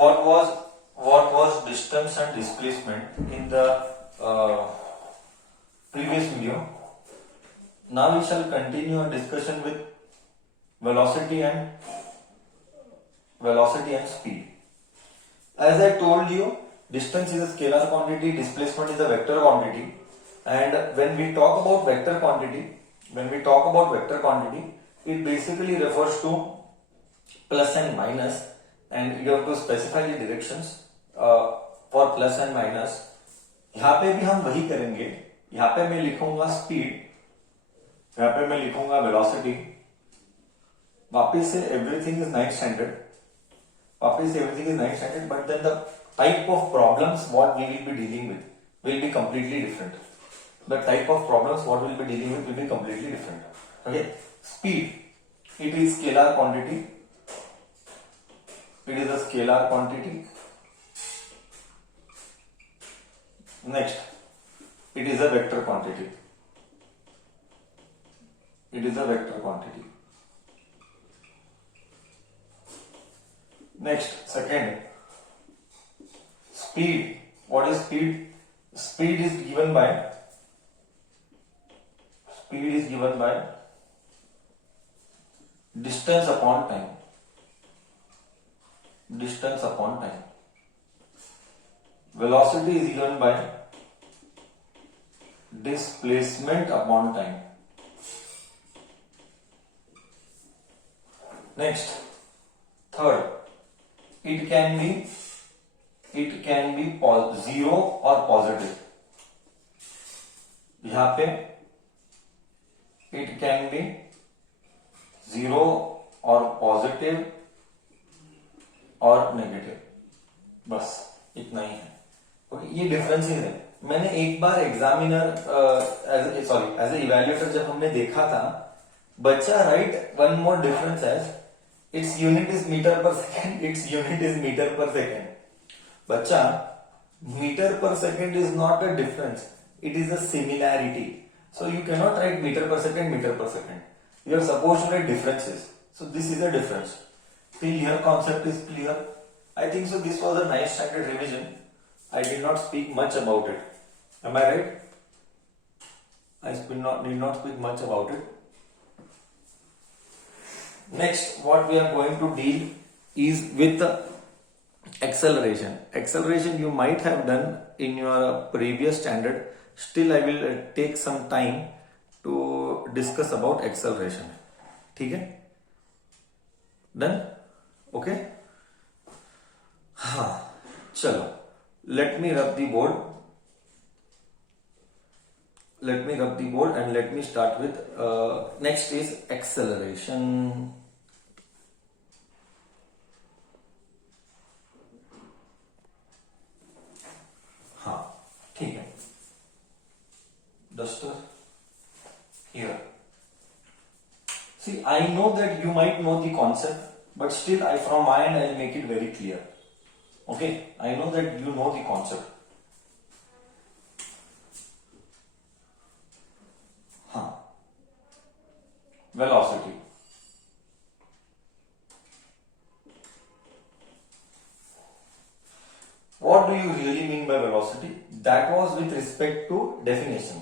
what was distance and displacement in the previous video. Now we shall continue our discussion with velocity and speed. As I told you, distance is a scalar quantity, displacement is a vector quantity, and when we talk about vector quantity, it basically refers to plus and minus, and you have to specify the directions for plus and minus. यहाँ पे भी हम वही करेंगे. यहाँ पे मैं लिखूंगा स्पीड, यहाँ पे मैं लिखूंगा वेलोसिटी. वापिस से everything is 9th standard. But then the type of problems what we will be dealing with will be completely different. Okay, speed, it is scalar quantity. It is a scalar quantity. Next, it is a vector quantity. Next, second, speed. What is speed? Speed is given by distance upon time. Velocity is given by displacement upon time. Next, third, it can be zero or positive. यहाँ पे it can be zero or positive और negative. बस इतना ही है. Okay, ये differences है. मैंने एक बार एग्जामिनर एज ए इवैल्यूएटर जब हमने देखा था, बच्चा write one more difference as its unit is meter per second. बच्चा, meter per second is not a difference, it is a similarity. So you cannot write meter per second. You are supposed to write differences. So this is a difference. Till here concept is clear. I think so this was a nice standard revision. I did not speak much about it. Am I right? I did not speak much about it. Next, what we are going to deal is with acceleration. Acceleration you might have done in your previous standard. Still, I will take some time to discuss about acceleration. ठीक है? Done? Okay? हाँ, चलो. Let me rub the board. And let me start with next is acceleration. हाँ, ठीक है. Duster here. See, I know that you might know the concept, but still from my end I'll make it very clear. Okay, I know that you know the concept. Velocity. What do you really mean by velocity? That was with respect to definition.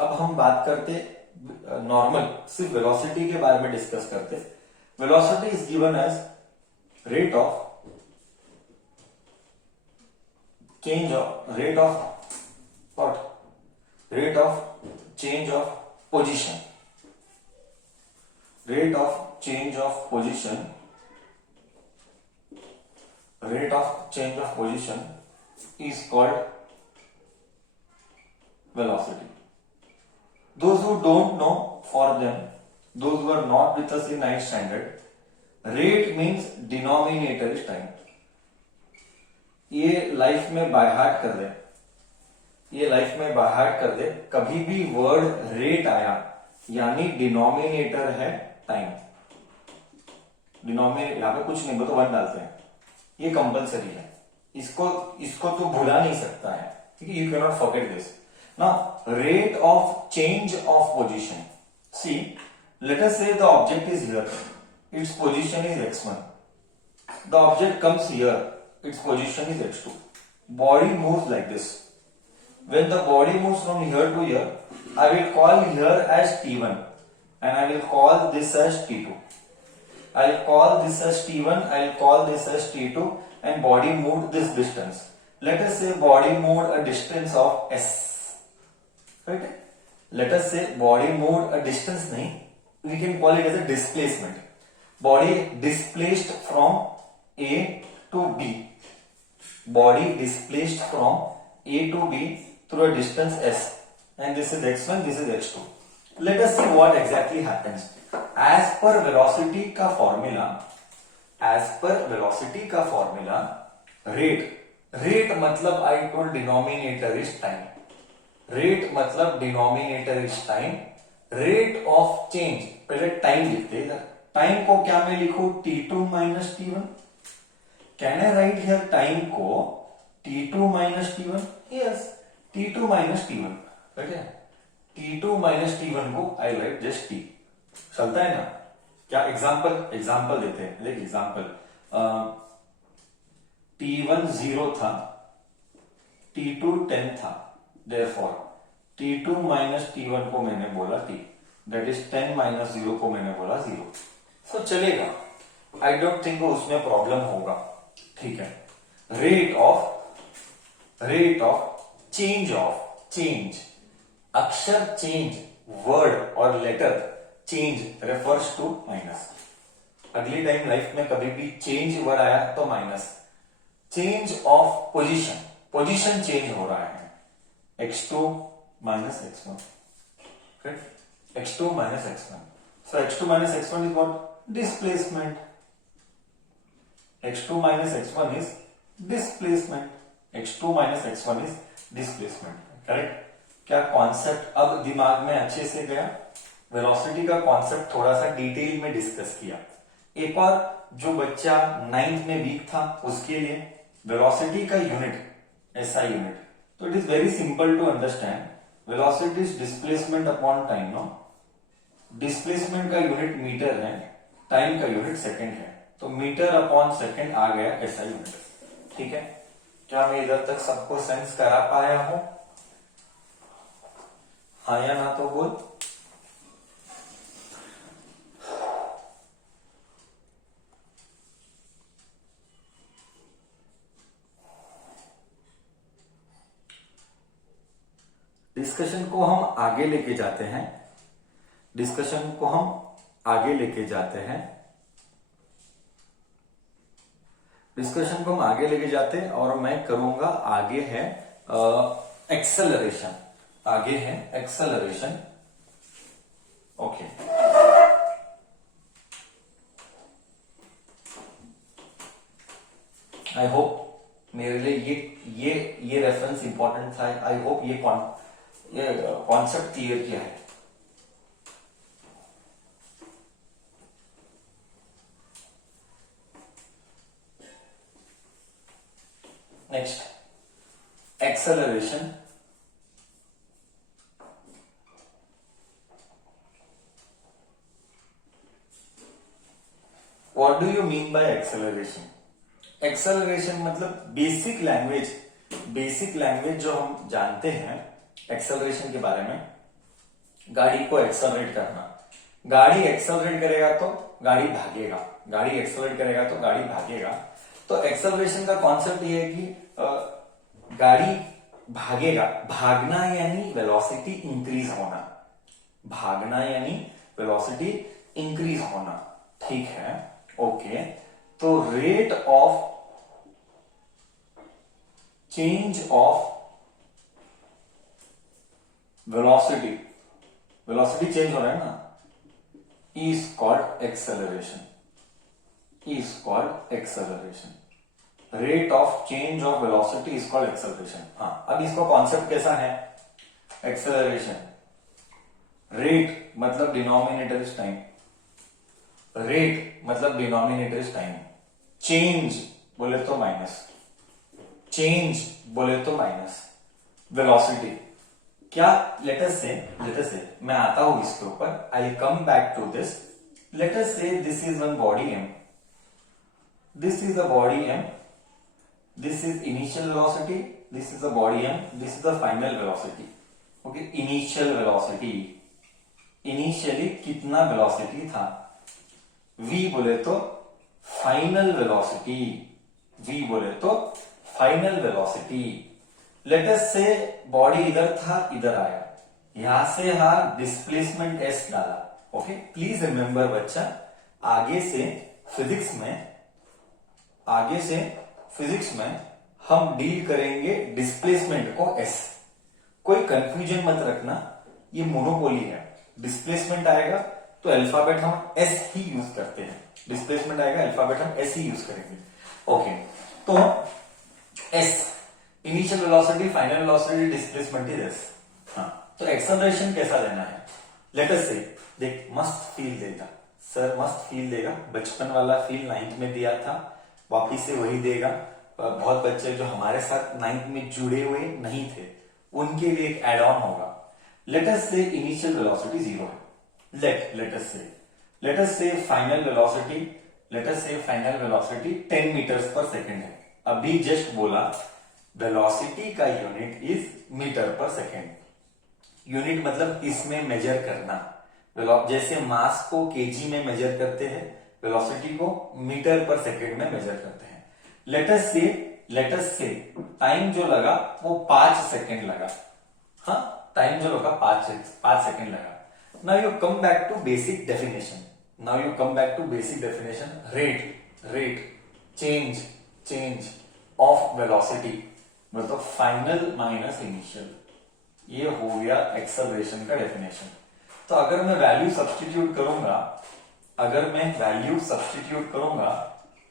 अब हम बात करते normal सिर्फ velocity के बारे में discuss करते. Velocity is given as rate of change of rate of change of position. Rate of change of position is called velocity. Those who don't know, for them, those who are not with us in 9th standard, rate means denominator is time. ये life में by heart कर दे. कभी भी word rate आया यानी denominator है time. Denominator यहां पे कुछ नहीं, तो 1 डालते हैं. ये कंपलसरी है. इसको तो भुला नहीं सकता है. ठीक है, you can not forget this. Now rate of change of position. See, let us say the object is here, its position is x1. The object comes here. its position is x2. Body moves like this. When the body moves from here to here, I will call here as t1 and I will call this as t2. I'll call this as t1, I'll call this as t2, and body moved this distance. Let us say body moved a distance of s. Right? Let us say body moved a distance nahi, we can call it as a displacement. Body displaced from A to B. Body displaced from A to B through a distance s, and this is x1, this is x2. Let us see what exactly happens. As per velocity का formula, rate मतलब I told denominator is time. Rate मतलब denominator is time. Rate of change, पहले time लिखते हैं. Time को क्या मैं लिखूं? t2 minus t1. Can I write here time को t2 minus t1? Yes, t2 minus t1. right है? t2 minus t1 को I write just t. चलता है ना? क्या एग्जाम्पल देते हैं. लाइक एग्जाम्पल t1 0 था, t2 10 था. Therefore t2 minus t1 को मैंने बोला t. That is 10 minus 0 को मैंने बोला 0. So चलेगा. I don't think उसमें प्रॉब्लम होगा. ठीक है. रेट ऑफ चेंज, अक्षर चेंज, वर्ड और letter change refers to minus. अगली टाइम लाइफ में कभी भी चेंज वर्ड आया तो minus. Change of position change हो रहा है. x2 minus x1. Okay? x2 minus x1. So x2 minus x1 is what? Displacement. x2 minus x1 is displacement. x2 minus x1 is displacement. Correct? क्या concept अब दिमाग में अच्छे से गया? वेलोसिटी का कॉन्सेप्ट थोड़ा सा डिटेल में डिस्कस किया. एक और जो बच्चा 9th में वीक था उसके लिए वेलोसिटी का यूनिट एसआई यूनिट. तो it is very simple to understand. Velocity is displacement upon time. No, displacement का यूनिट मीटर है, टाइम का यूनिट सेकंड है. तो मीटर अपॉन सेकंड आ गया एसआई यूनिट. ठीक है? क्या मैं इधर तक सबको सेंस करा पाया हूं? हाँ या ना तो बोल. डिस्कशन को हम आगे लेके जाते हैं. डिस्कशन को हम आगे लेके जाते हैं और मैं करूंगा आगे है एक्सेलरेशन. ओके. आई होप मेरे लिए ये रेफरेंस इंपॉर्टेंट था. आई होप ये कॉन्सेप्ट क्लियर किया है. Next, acceleration. What do you mean by acceleration? Acceleration मतलब बेसिक लैंग्वेज जो हम जानते हैं एक्सेलरेशन के बारे में. गाड़ी को एक्सेलरेट करना. गाड़ी एक्सेलरेट करेगा तो गाड़ी भागेगा. तो एक्सेलरेशन का कॉन्सेप्ट ये है कि गाड़ी भागेगा. भागना यानी वेलोसिटी इंक्रीज होना. ठीक है? ओके. तो rate of change of velocity change हो रहा है ना, is called acceleration. Rate of change of velocity is called acceleration. हाँ, अब इसका कॉन्सेप्ट कैसा है? एक्सेलरेशन, रेट मतलब डिनोमिनेटर इज टाइम. चेंज बोले तो माइनस. वेलोसिटी क्या? लेट अस से मैं आता हूं इसके ऊपर. I come back to this. Let us say this is one body M. This is a body M This is initial velocity, this is the body m, this is the final velocity. Okay, initial velocity, initially कितना velocity था, v बोले तो final velocity, v बोले तो final velocity. Late us से body इधर था, इधर आया, यहां से डिस्प्लेसमेंट s डाला. ओके, प्लीज रिमेंबर बच्चा, आगे से फिजिक्स में हम डील करेंगे डिस्प्लेसमेंट को s. कोई कंफ्यूजन मत रखना, ये मोनोपोली है. डिस्प्लेसमेंट आएगा तो अल्फाबेट हम s ही यूज करते हैं, डिस्प्लेसमेंट आएगा अल्फाबेट हम s ही यूज करेंगे. ओके, तो s initial velocity, final velocity, displacement is s. हाँ, तो एक्सेलरेशन कैसा लेना है? लेट अस से, देख मस्त फील देगा सर, मस्त फील देगा, बचपन वाला फील 9th में दिया था, वापिस से वही देगा. बहुत बच्चे जो हमारे साथ 9th में जुड़े हुए नहीं थे, उनके लिए एक एड ऑन होगा. लेट अस से इनिशियल वेलोसिटी 0 है. लेट अस से फाइनल वेलोसिटी 10 मीटर्स पर सेकेंड है. अभी जस्ट बोला वेलोसिटी का unit is metre per second. Unit मतलब इसमें मेजर करना. जैसे मास को केजी में मेजर करते हैं, वेलोसिटी को मीटर पर सेकेंड में मेजर करते हैं. लेट अस से टाइम जो लगा वो 5 सेकेंड लगा. हाँ, टाइम जो लगा 5 सेकेंड लगा. Now you come back to basic definition. Rate change of velocity, मतलब फाइनल माइनस इनिशियल. ये हो गया एक्सेलरेशन का डेफिनेशन. तो अगर मैं वैल्यू सब्स्टिट्यूट करूंगा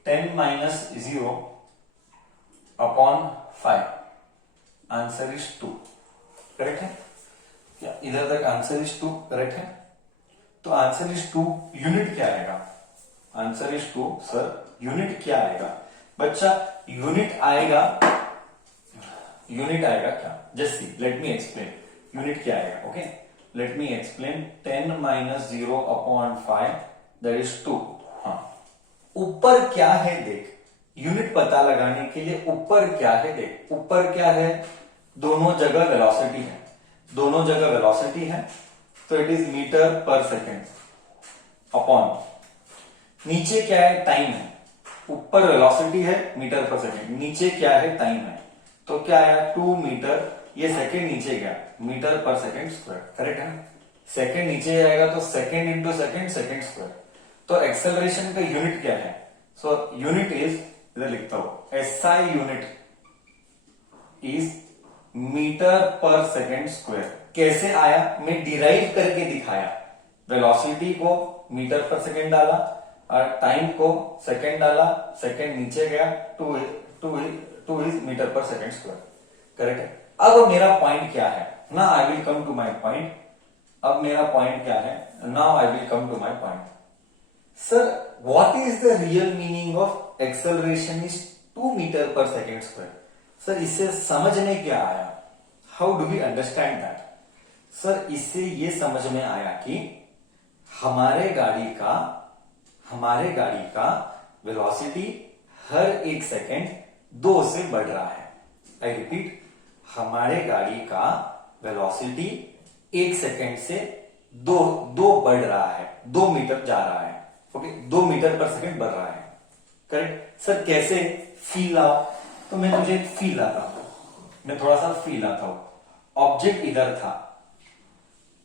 10 minus 0 upon 5, answer is 2. Correct है क्या? इधर तक आंसर इज 2 करेक्ट है. तो आंसर इज 2. यूनिट क्या आएगा? Answer is 2. सर यूनिट क्या आएगा? बच्चा यूनिट आएगा क्या? Just see, let me explain. Unit क्या आएगा? Okay, let me explain. 10 minus 0 upon 5 that is 2. हाँ, ऊपर क्या है देख, यूनिट पता लगाने के लिए ऊपर क्या है देख. ऊपर क्या है? दोनों जगह वेलोसिटी है, तो it is metre per second upon. नीचे क्या है? टाइम है. ऊपर वेलोसिटी है मीटर पर सेकेंड, नीचे क्या है? टाइम है. तो क्या आया? 2 मीटर, ये सेकेंड नीचे गया, metre per second square. Correct है ना? सेकेंड नीचे आएगा तो सेकेंड इंटू सेकेंड स्क्वायर. तो एक्सेलरेशन का यूनिट क्या है? सो यूनिट इज, इधर लिखता हूं, SI unit is metre per second square. कैसे आया? मैं डिराइव करके दिखाया. वेलोसिटी को मीटर पर सेकेंड डाला और टाइम को सेकेंड डाला, सेकेंड नीचे गया, 2 is metre per second square. Correct है. अब मेरा पॉइंट क्या है? Now I will come to my point. अब मेरा पॉइंट क्या है? Now I will come to my point. Sir what is the real meaning of acceleration is 2 metre per second square? Sir इससे समझ में क्या आया? How do we understand that? Sir इससे ये समझ में आया कि हमारे गाड़ी का वेलोसिटी हर एक सेकेंड 2 से बढ़ रहा है. आई रिपीट, हमारे गाड़ी का वेलोसिटी 1 सेकेंड से 2 बढ़ रहा है, 2 मीटर जा रहा है. ओके, 2 मीटर पर सेकेंड बढ़ रहा है. करेक्ट. सर कैसे? फील आओ. तो मैं तुझे फील आता हूं, मैं थोड़ा सा फील आता हूं. ऑब्जेक्ट इधर था,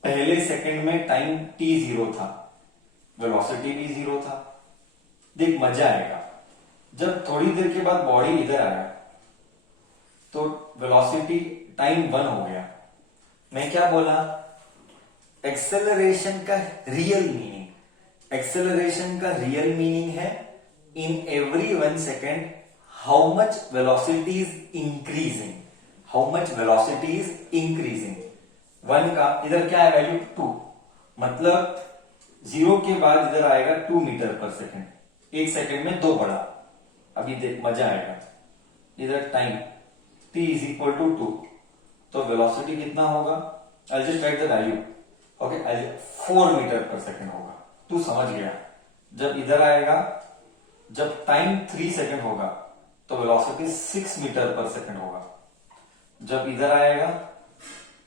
पहले सेकंड में टाइम t0 था, वेलोसिटी भी 0 था. देख मजा आएगा. जब थोड़ी देर के बाद बॉडी इधर आया तो वेलोसिटी टाइम 1 हो गया. मैं क्या बोला? एक्सेलरेशन का रियल मीनिंग है in every 1 second how much velocity is increasing. 1 का इधर क्या है? वैल्यू 2. मतलब 0 के बाद इधर आएगा 2 मीटर पर सेकेंड. 1 सेकेंड में 2 बढ़ा. अभी देख मजा आएगा. इधर time t is equal to 2, तो वेलोसिटी कितना होगा? I just write the value. Okay, 4 metre per second होगा. तू समझ गया? जब इधर आएगा, जब टाइम 3 सेकेंड होगा तो वेलोसिटी 6 मीटर पर सेकंड होगा। जब इधर आएगा,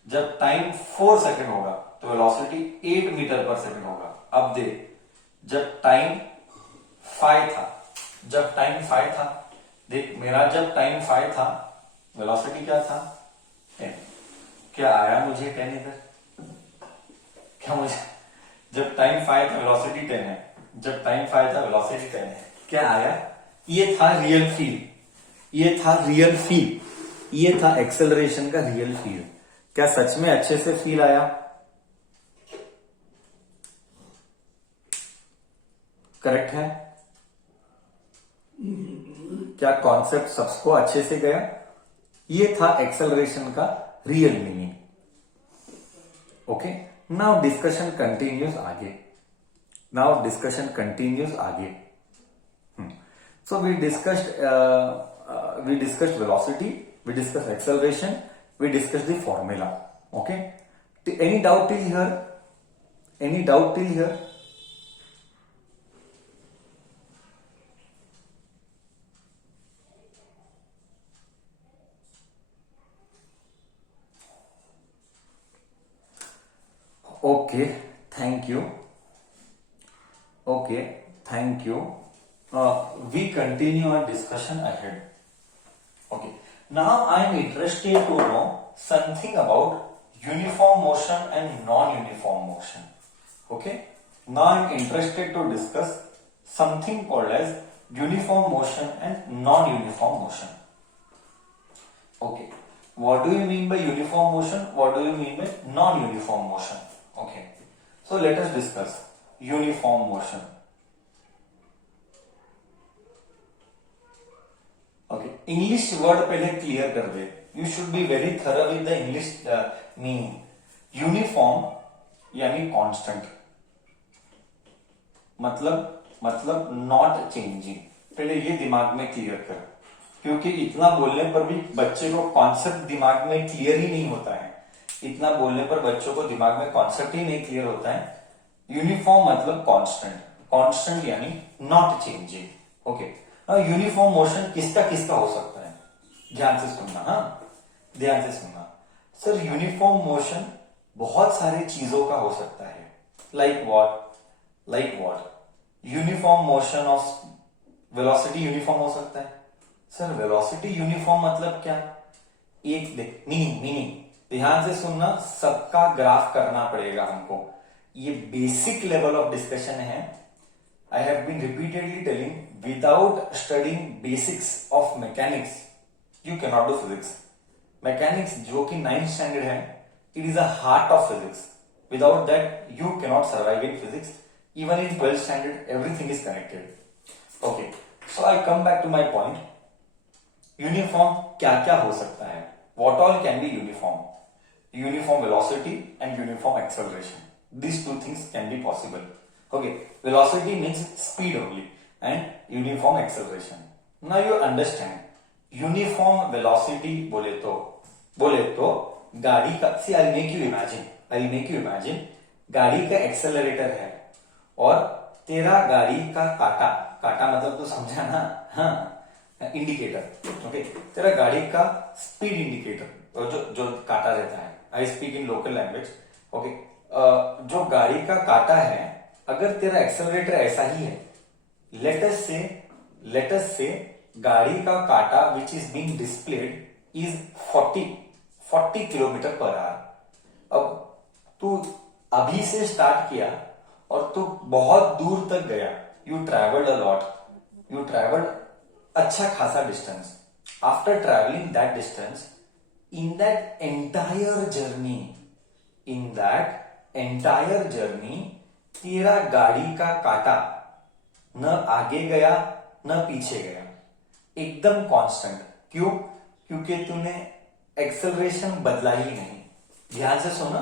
जब टाइम 4 सेकंड होगा तो वेलोसिटी 8 मीटर पर सेकंड होगा। अब देख, जब टाइम 5 था, जब टाइम 5 था, देख मेरा जब टाइम 5 था वेलोसिटी क्या था 10। क्या आया मुझे 10 इधर? क्या मुझे, जब टाइम 5 था वेलोसिटी 10 है, जब टाइम 5 था वेलोसिटी 10 है, क्या आया? ये था रियल फील्ड, ये था रियल फील्ड, ये था एक्सेलरेशन का रियल फील्ड। क्या सच में अच्छे से फील आया? करेक्ट है? क्या कॉन्सेप्ट सबको अच्छे से गया? ये था एक्सेलरेशन का real meaning. Okay, now discussion continues आगे। नाउ डिस्कशन कंटिन्यूज आगे। So we discussed velocity, we discussed acceleration, we discussed the formula. Okay, any doubt till here? Any doubt till here? Okay, thank you. Okay, thank you. We continue our discussion ahead. Okay, now I am interested to know something about uniform motion and non-uniform motion. Okay, now I am interested to discuss something called as uniform motion and non-uniform motion. Okay, what do you mean by uniform motion? What do you mean by non-uniform motion? Okay, so let us discuss uniform motion. Okay, English word पहले clear कर दे। You should be very thorough with the English meaning. Uniform यानी constant, मतलब not changing. पहले ये दिमाग में clear कर, क्योंकि इतना बोलने पर भी बच्चे को कॉन्सेप्ट दिमाग में क्लियर ही नहीं होता है। इतना बोलने पर बच्चों को दिमाग में कॉन्सेप्ट ही नहीं क्लियर होता है। यूनिफॉर्म मतलब कांस्टेंट, कांस्टेंट यानी not changing. Okay, uniform motion किसका किसका हो सकता है? ध्यान से सुनना, हाँ ध्यान से सुनना। सर यूनिफॉर्म मोशन बहुत सारी चीजों का हो सकता है। Like what? Uniform motion of velocity uniform हो सकता है। सर वेलोसिटी यूनिफॉर्म मतलब क्या? एक देख, मीनिंग ध्यान से सुनना, सबका ग्राफ करना पड़ेगा हमको। ये बेसिक लेवल ऑफ डिस्कशन है। I have been repeatedly telling, without studying basics of mechanics, you cannot do physics. Mechanics जो कि 9th standard है, it is a heart of physics. Without that, you cannot survive in physics. Even in 12th standard, everything is connected. Okay, so I come back to my point. Uniform क्या क्या हो सकता है? What all can be uniform? Uniform velocity and uniform acceleration. These two things can be possible. Okay, velocity means speed only and uniform acceleration. Now you understand, uniform velocity बोले तो गाड़ी का, see I'll make you imagine गाड़ी का accelerator है और तेरा गाड़ी का काटा मतलब तो समझा ना? हाँ, इंडिकेटर। ओके, तेरा गाड़ी का स्पीड इंडिकेटर जो काटा रहता है, I speak in local language. Okay, जो गाड़ी का काटा है, अगर तेरा एक्सेलरेटर ऐसा ही है, लेट अस से गाड़ी का काटा which is being displayed is 40 kilometre per hour. अब तू अभी से स्टार्ट किया और तू बहुत दूर तक गया, you travelled a lot, you travelled अच्छा खासा distance. After travelling that distance, in that entire journey तेरा गाड़ी का काटा न आगे गया न पीछे गया, एकदम कांस्टेंट। क्यों? क्योंकि तूने एक्सेलरेशन बदला ही नहीं। ध्यान से सुना,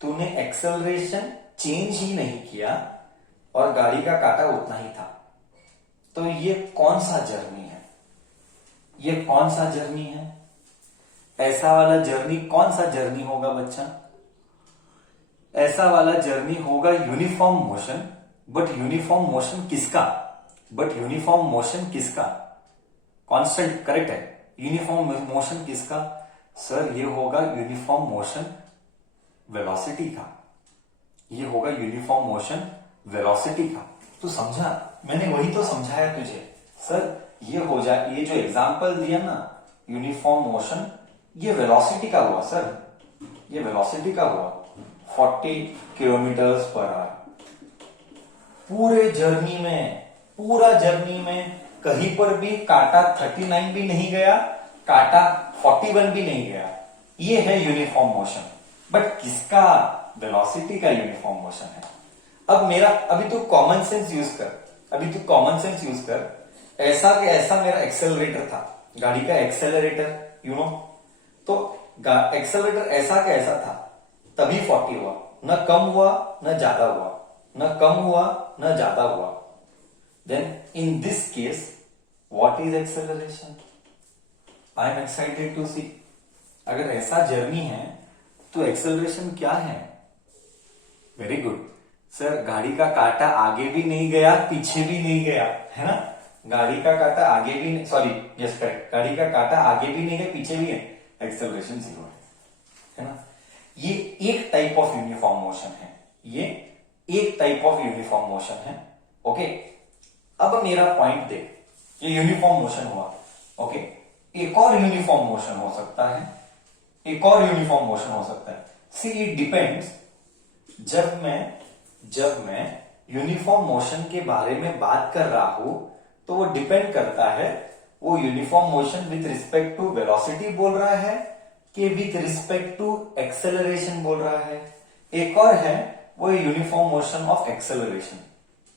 तूने एक्सेलरेशन चेंज ही नहीं किया और गाड़ी का काटा उतना ही था। तो ये कौन सा जर्नी है? ये कौन सा जर्नी है? ऐसा वाला जर्नी कौन सा जर्नी होगा बच्चा? ऐसा वाला जर्नी होगा uniform motion. But uniform motion किसका? कांस्टेंट करेक्ट है। यूनिफॉर्म मोशन किसका? सर ये होगा यूनिफॉर्म मोशन वेलोसिटी का, ये होगा यूनिफॉर्म मोशन वेलोसिटी का। तू समझा? मैंने वही तो समझाया तुझे। सर ये हो जाए, ये जो एग्जांपल दिया ना यूनिफॉर्म मोशन, ये वेलोसिटी का हुआ सर, ये वेलोसिटी का हुआ 40 किलोमीटर पर आवर। पूरे जर्नी में, पूरा जर्नी में कहीं पर भी काटा 39 भी नहीं गया, काटा 41 भी नहीं गया। ये है यूनिफॉर्म मोशन। बट किसका? वेलोसिटी का यूनिफॉर्म मोशन है। अब मेरा, अभी तू कॉमन सेंस यूज कर, अभी तू कॉमन सेंस यूज कर। ऐसा कि ऐसा मेरा एक्सेलरेटर था, गाड़ी का एक्सेलरेटर, यू नो, तो एक्सेलरेटर ऐसा का ऐसा था, तभी 40 हुआ, न कम हुआ न ज्यादा हुआ, न कम हुआ न ज्यादा हुआ। Then in this case what is acceleration? I am excited to see. अगर ऐसा जर्नी है तो एक्सेलरेशन क्या है? वेरी गुड सर, गाड़ी का काटा आगे भी नहीं गया, पीछे भी नहीं गया, है ना? गाड़ी का काटा आगे भी, सॉरी यस करेक्ट, गाड़ी का काटा आगे भी नहीं गया, पीछे भी है, एक्सेलरेशन 0 है ना? ये एक टाइप ऑफ यूनिफॉर्म मोशन है, ये एक टाइप ऑफ यूनिफॉर्म मोशन है। ओके, अब मेरा पॉइंट देख, ये यूनिफॉर्म मोशन हुआ। ओके, एक और यूनिफॉर्म मोशन हो सकता है, एक और यूनिफॉर्म मोशन हो सकता है। सी इट डिपेंड्स, जब मैं यूनिफॉर्म मोशन के बारे में बात कर रहा हूं तो वो डिपेंड करता है, वो uniform motion with respect to velocity बोल रहा है कि विथ रिस्पेक्ट टू एक्सेलरेशन बोल रहा है। एक और है वो uniform motion of acceleration.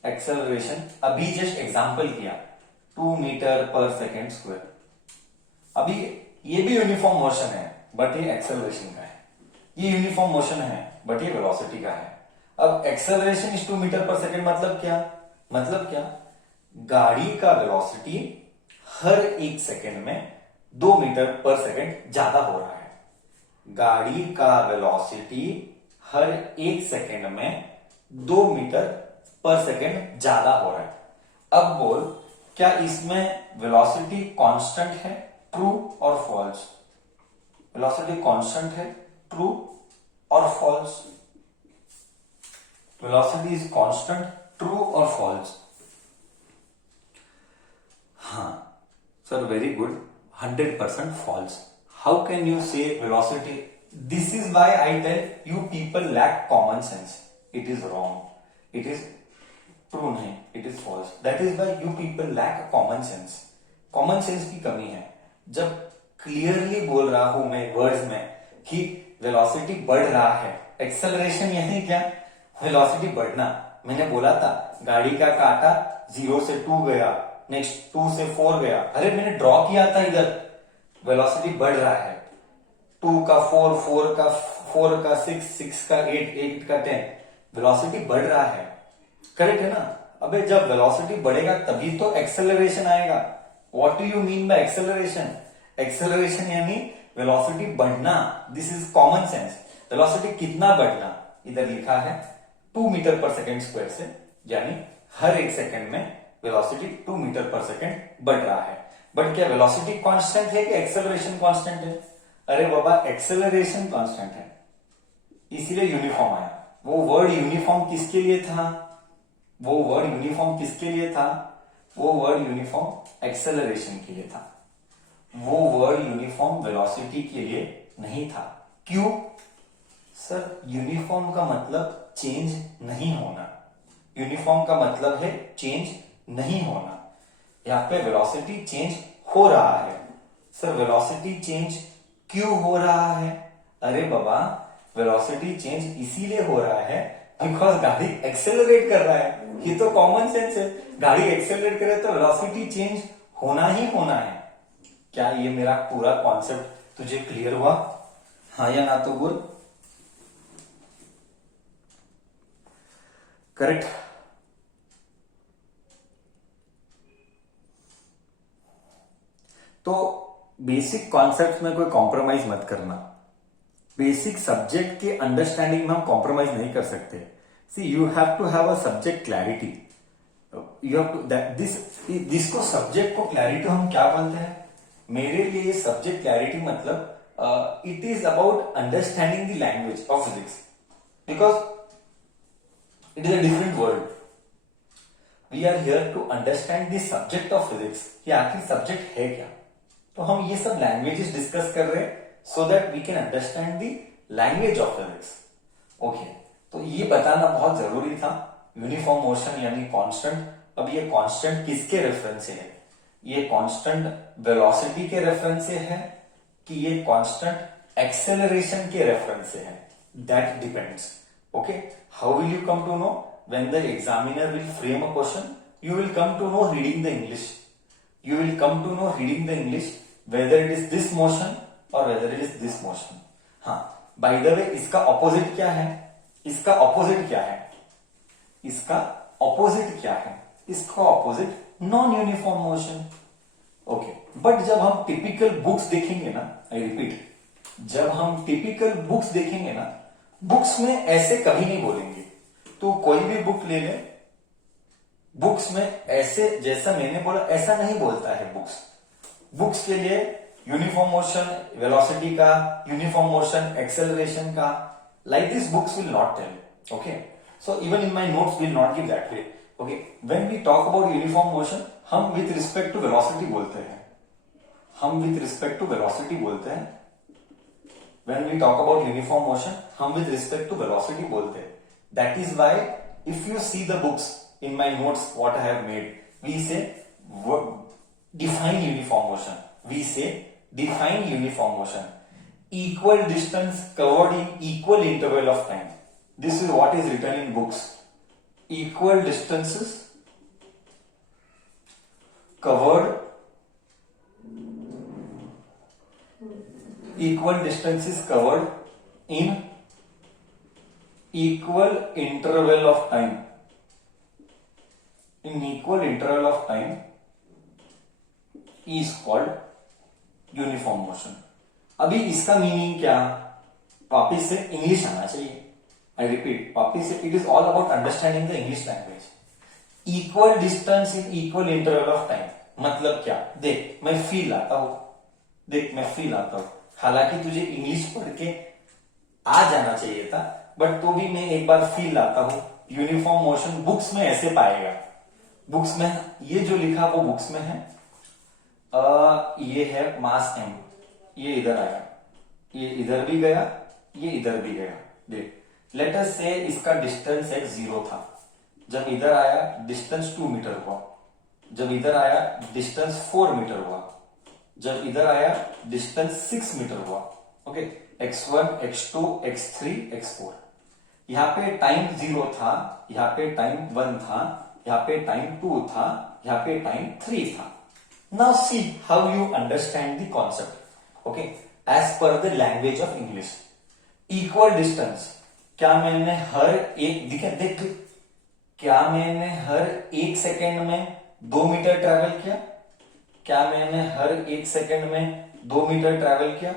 Acceleration अभी जस्ट एग्जांपल किया 2 मीटर पर सेकेंड स्क्वायर। अभी ये भी यूनिफॉर्म मोशन है बट ये एक्सेलरेशन का है, ये यूनिफॉर्म मोशन है बट ये वेलोसिटी का है। अब acceleration is 2 metre per second मतलब क्या? मतलब क्या? गाड़ी का वेलोसिटी हर एक सेकेंड में 2 मीटर पर सेकेंड ज्यादा हो रहा है। गाड़ी का वेलोसिटी हर एक सेकेंड में 2 मीटर पर सेकेंड ज्यादा हो रहा है। अब बोल, क्या इसमें वेलोसिटी कांस्टेंट है, ट्रू और फॉल्स? वेलोसिटी कांस्टेंट है, ट्रू और false? Velocity is constant, true और फॉल्स? हाँ sir, very good, 100% false. How can you say velocity? This is why I tell you people lack common sense. It is wrong, it is true नहीं, it is false. That is why you people lack common sense. Common sense की कमी है। जब clearly बोल रहा हूं मैं words में कि वेलोसिटी बढ़ रहा है, एक्सेलरेशन यानी क्या? वेलोसिटी बढ़ना। मैंने बोला था गाड़ी का काटा 0 से 2 गया, नेक्स्ट 2 से 4 गया। अरे मैंने ड्रॉ किया था इधर, वेलोसिटी बढ़ रहा है। 2 का 4, 4 का 6, 6 का 8, 8 का 10, वेलोसिटी बढ़ रहा है। करेक्ट है ना? अबे जब वेलोसिटी बढ़ेगा तभी तो एक्सेलरेशन आएगा। What do you mean by acceleration? Acceleration यानी वेलोसिटी बढ़ना। This is common sense. Velocity कितना बढ़ना? इधर लिखा है 2 मीटर पर सेकेंड स्क्वायर से, यानी हर एक सेकेंड में वेलोसिटी 2 मीटर पर सेकेंड बढ़ रहा है। बट क्या वेलोसिटी कांस्टेंट है कि एक्सेलरेशन कांस्टेंट है? अरे बाबा, एक्सेलरेशन कांस्टेंट है, इसीलिए यूनिफॉर्म आया। वो वर्ड यूनिफॉर्म किसके लिए था? वो वर्ड यूनिफॉर्म किसके लिए था? वो वर्ड यूनिफॉर्म एक्सेलरेशन के लिए था। वो वर्ड यूनिफॉर्म वेलोसिटी के लिए नहीं था। क्यों? सर, यूनिफॉर्म का मतलब चेंज नहीं होना। यूनिफॉर्म का मतलब है चेंज नहीं होना। यहाँ पे वेलोसिटी चेंज हो रहा है। सर, वेलोसिटी चेंज क्यों हो रहा है? अरे बाबा, वेलोसिटी चेंज इसीलिए हो रहा है बिकॉज गाड़ी एक्सेलरेट कर रहा है। ये तो कॉमन सेंस है। गाड़ी एक्सेलरेट करे तो वेलोसिटी चेंज होना ही होना है। क्या ये मेरा पूरा कॉन्सेप्ट तुझे क्लियर हुआ? हाँ या ना तो बोल। करेक्ट। तो बेसिक कॉन्सेप्ट में कोई कॉम्प्रोमाइज मत करना। बेसिक सब्जेक्ट के अंडरस्टैंडिंग में हम कॉम्प्रोमाइज नहीं कर सकते। See, you have to have a subject clarity. You have to that this को सब्जेक्ट को क्लैरिटी हम क्या बोलते हैं? मेरे लिए सब्जेक्ट क्लैरिटी मतलब it is about understanding the language of physics, because it is a different world. We are here to understand the subject of physics कि आखिर सब्जेक्ट है क्या. तो हम ये सब लैंग्वेजेस डिस्कस कर रहे हैं so that we can understand the language of physics. Okay, तो ये बताना बहुत जरूरी था. यूनिफॉर्म मोशन यानी कांस्टेंट. अब ये कांस्टेंट किसके रेफरेंस से है? ये कांस्टेंट वेलोसिटी के रेफरेंस से है कि ये कांस्टेंट एक्सेलरेशन के रेफरेंस से है? That depends. Okay, how will you come to know? When the examiner will frame a question, you will come to know reading the English. You will come to know reading the English whether it is this motion or whether it is this motion. हाँ, by the way, इसका opposite क्या है? इसका opposite क्या है? इसका opposite क्या है? इसका opposite non uniform motion. Okay, but जब हम typical books देखेंगे ना, I repeat, जब हम typical books देखेंगे ना, books में ऐसे कभी नहीं बोलेंगे. तो कोई भी बुक ले ले, बुक्स में ऐसे जैसा मैंने बोला ऐसा नहीं बोलता है. बुक्स के लिए यूनिफॉर्म मोशन वेलोसिटी का, यूनिफॉर्म मोशन एक्सेलरेशन का, like this books will not tell. Okay, so even in my notes will not give that way. Okay, when we talk about uniform motion, हम with respect to velocity बोलते हैं. हम with respect to velocity बोलते हैं. When we talk about uniform motion, हम with respect to velocity बोलते हैं. That is why if you see the books in my notes what I have made, we say define uniform motion. We say define uniform motion. Equal distance covered in equal interval of time. This is what is written in books. Equal distances covered, equal distances covered in equal interval of time. In equal interval of time is called uniform motion. अभी इसका meaning क्या? वापिस से English आना चाहिए. I repeat, वापिस से it is all about understanding the English language. Equal distance in equal interval of time मतलब क्या? देख, मैं फील आता हूं. देख, मैं फील आता हूं. हालांकि तुझे इंग्लिश पढ़ के आ जाना चाहिए था, बट तो भी मैं एक बार फील लाता हूं. यूनिफॉर्म मोशन बुक्स में ऐसे पाएगा. बुक्स में ये जो लिखा वो बुक्स में है. ये है मास m, ये इधर आया, ये इधर भी गया, ये इधर भी गया. देख, लेट अस से इसका डिस्टेंस x 0 था. जब इधर आया डिस्टेंस 2 मीटर हुआ. जब इधर आया डिस्टेंस 4 मीटर हुआ. जब इधर आया डिस्टेंस 6 मीटर हुआ. Okay, x1, x2, x3, x4. यहां पे टाइम 0 था, यहां पे टाइम 1 था, यहां पे टाइम 2 था, यहां पे टाइम 3 था. Now see how you understand the concept. Okay, as per the language of English. Equal distance, क्या मैंने हर एक देख, क्या मैंने हर एक सेकेंड में 2 मीटर ट्रेवल किया? क्या मैंने हर एक सेकेंड में 2 मीटर ट्रेवल किया?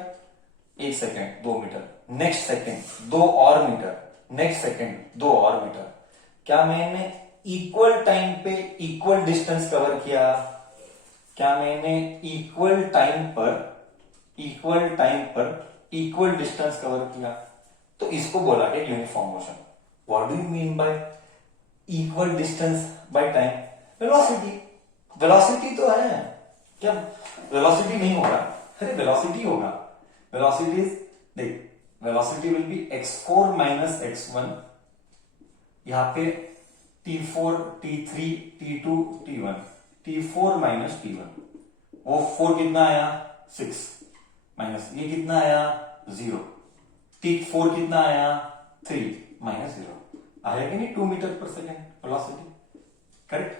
एक सेकेंड 2 मीटर, नेक्स्ट सेकेंड 2 और मीटर, नेक्स्ट सेकेंड 2 और मीटर. क्या मैंने इक्वल टाइम पे इक्वल डिस्टेंस कवर किया? क्या मैंने इक्वल टाइम पर इक्वल डिस्टेंस कवर किया? तो इसको बोला गया uniform motion. What do you mean y equal distance by time? Velocity. Velocity तो है. क्या वेलोसिटी नहीं होगा? अरे वेलोसिटी होगा. वेलोसिटी देख, velocity will be x4 minus x1. यहां पे t4, t3, t2, t1, t4 minus t1. वो 4 कितना आया? 6 माइनस ये कितना आया? 0. t4 कितना आया? 3 माइनस 0. आया कि नहीं? 2 metre per second velocity. Correct.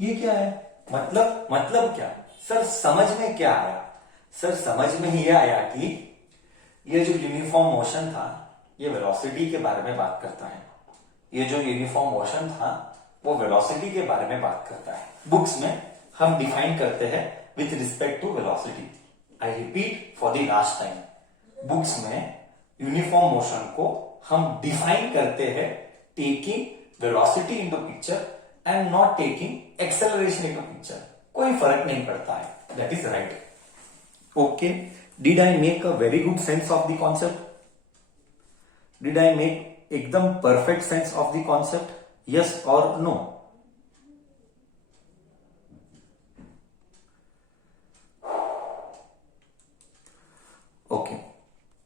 ये क्या है? मतलब क्या सर? समझ में क्या आया? सर समझ में ये आया कि ये जो यूनिफॉर्म मोशन था ये वेलोसिटी के बारे में बात करता है. ये जो यूनिफॉर्म मोशन था वो वेलोसिटी के बारे में बात करता है. बुक्स में हम डिफाइन करते हैं with respect to velocity. I repeat for the last time, books में यूनिफॉर्म मोशन को हम डिफाइन करते हैं taking velocity into picture and not taking acceleration into picture, कोई फर्क नहीं पड़ता है. That is right. Okay, did I make a very good sense of the concept? Did I make एकदम perfect sense of the concept? Yes और no?